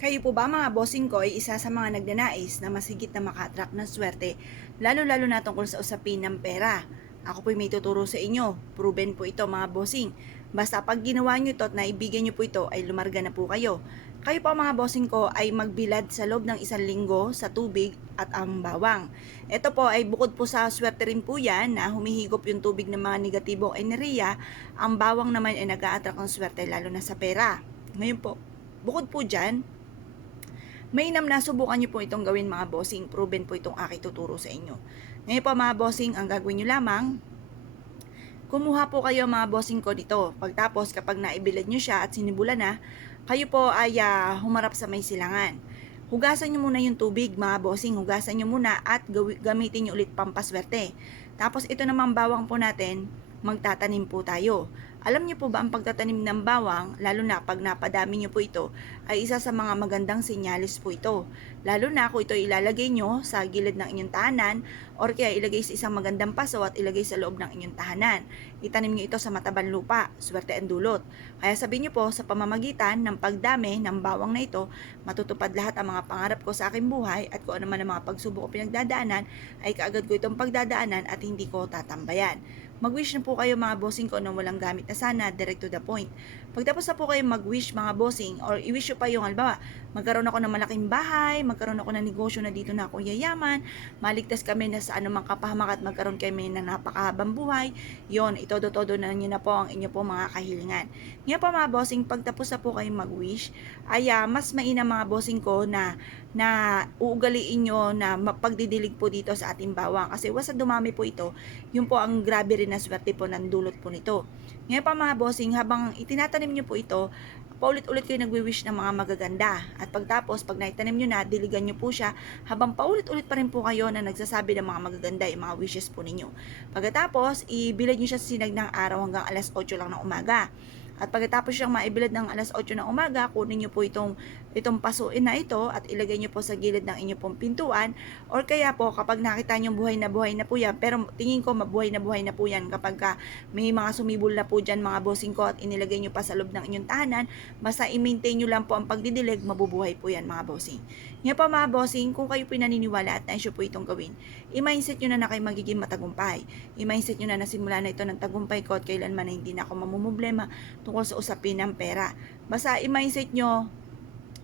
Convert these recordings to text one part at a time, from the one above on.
Kayo po ba mga bossing ko ay isa sa mga nagnanais na masigit na maka-attract ng swerte, lalo-lalo na tungkol sa usapin ng pera? Ako po'y may tuturo sa inyo. Proven po ito mga bossing. Basta pag ginawa nyo ito at naibigyan nyo po ito ay lumarga na po kayo. Kayo po mga bossing ko ay magbilad sa loob ng 1 linggo sa tubig at ang bawang. Ito po ay bukod po sa swerte rin po yan na humihigop yung tubig ng mga negatibong enerhiya, ang bawang naman ay nag-a-attract ng swerte lalo na sa pera. Ngayon po, bukod po dyan, mainam na subukan nyo po itong gawin mga bossing. Proven po itong aking tuturo sa inyo. Ngayon po mga bossing, ang gagawin nyo lamang, kumuha po kayo mga bossing ko dito. Pagtapos kapag naibilad nyo siya at sinibula na, kayo po ay humarap sa may silangan. Hugasan nyo muna yung tubig mga bossing. Hugasan nyo muna at gamitin nyo ulit pampaswerte. Tapos ito namang bawang po natin, magtatanim po tayo. Alam niyo po ba ang pagtatanim ng bawang, lalo na pag napadami niyo po ito, ay isa sa mga magandang sinyalis po ito. Lalo na kung ito ilalagay nyo sa gilid ng inyong tahanan or kaya ilagay sa isang magandang paso at ilagay sa loob ng inyong tahanan. Itanim nyo ito sa matabang lupa, swerte ang dulot. Kaya sabihin nyo po sa pamamagitan ng pagdami ng bawang na ito, matutupad lahat ang mga pangarap ko sa aking buhay at kung ano man ang mga pagsubok o pinagdadaanan, ay kaagad ko itong pagdadaanan at hindi ko tatambayan. Mag-wish na po kayo mga bossing ko ng walang gamit na sana, direct to the point. Pagtapos na po kayo mag-wish mga bossing, or i-wish nyo pa yung halimbawa, magkaroon ako ng malaking bahay, magkaroon ako ng negosyo na dito na ako yayaman, maligtas kami na sa anumang kapahamakan at magkaroon kami ng napakahabang buhay, yon itodo-todo na nyo na po ang inyo po mga kahilingan. Ngayon po mga bossing, pagtapos na po kayo mag-wish, ay mas mainam mga bossing ko na uugaliin nyo na mapagdidilig po dito sa ating bawang. Kasi wasa dumami po ito, yun po ang grabe rin na swerte po ng dulot po nito. Ngayon pa mga bossing, habang itinatanim nyo po ito, paulit-ulit kayo nagwi-wish ng mga magaganda. At pagtapos, pag naitanim nyo na, diligan nyo po siya, habang paulit-ulit pa rin po kayo na nagsasabi ng mga magaganda, yung mga wishes po ninyo. Pagkatapos, ibilad nyo siya sa sinag ng araw hanggang alas 8 lang ng umaga. At pagkatapos siyang maibilad ng alas 8 ng umaga, kunin nyo po itong pasuin na ito at ilagay nyo po sa gilid ng inyong pong pintuan. Or kaya po, kapag nakita nyo buhay na po yan, pero tingin ko mabuhay na po yan kapag may mga sumibol na po dyan mga bossing ko at inilagay nyo pa sa loob ng inyong tahanan, basta i-maintain nyo lang po ang pagdidilig, mabubuhay po yan mga bossing. Ngayon pa mga bossing, kung kayo pinaniniwala at nais po itong gawin, i-mindset nyo na kayo magiging matagumpay. I-mindset nyo na nasimula na ito ng tagumpay ko at kailanman na hindi na ako mamumblema tungkol sa usapin ng pera. Basta i-mindset nyo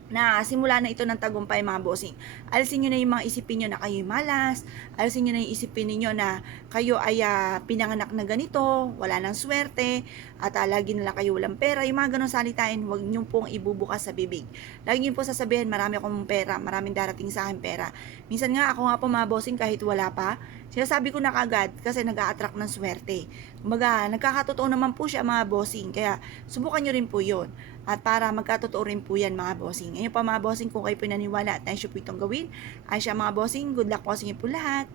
na simula na ito ng tagumpay mga bossing. Alisin nyo na yung mga isipin nyo na kayo'y malas, alisin nyo na yung isipin ninyo na kayo ay pinanganak na ganito, wala nang swerte, at lagi na lang kayo walang pera. Yung mga ganun salitain, huwag nyo pong ibubukas sa bibig. Lagi nyo po sasabihin, marami akong pera, maraming darating sa akin pera. Minsan nga ako nga po mga bossing, kahit wala pa, sinasabi ko na kagad kasi nag-a-attract ng swerte. Kumbaga, nagkakatotoo naman po siya mga bossing, kaya subukan nyo rin po yun. At para magkatotoo rin po yan mga bossing. Ngayon pa mga bossing, kung kayo pinaniwala at nais po itong gawin, ay siya mga bossing, good luck po sa inyo po lahat.